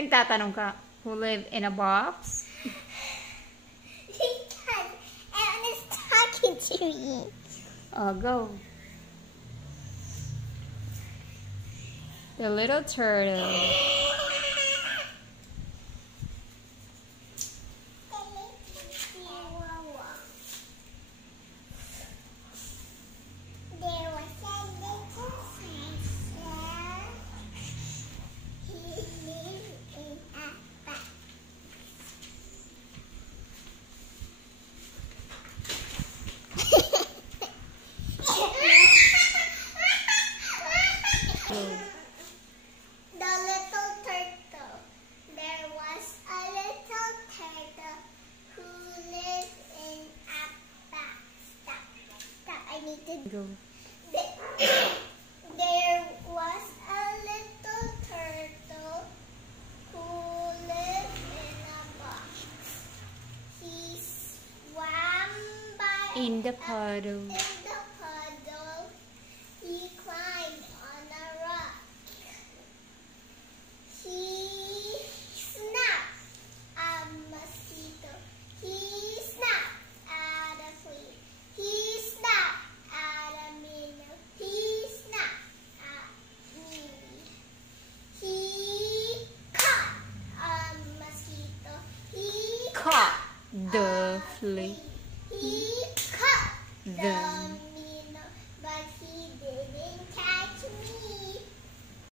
Nagtatanong ka, who live in a box? Because Aaron is talking to me. Oh, go. The little turtle. Go. There was a little turtle who lived in a box. He swam by In the puddle. He climbed on a rock. He snapped a mosquito. He snapped at a flea. He snapped at a minnow. He snapped at me. He caught a mosquito. He Caught the flea.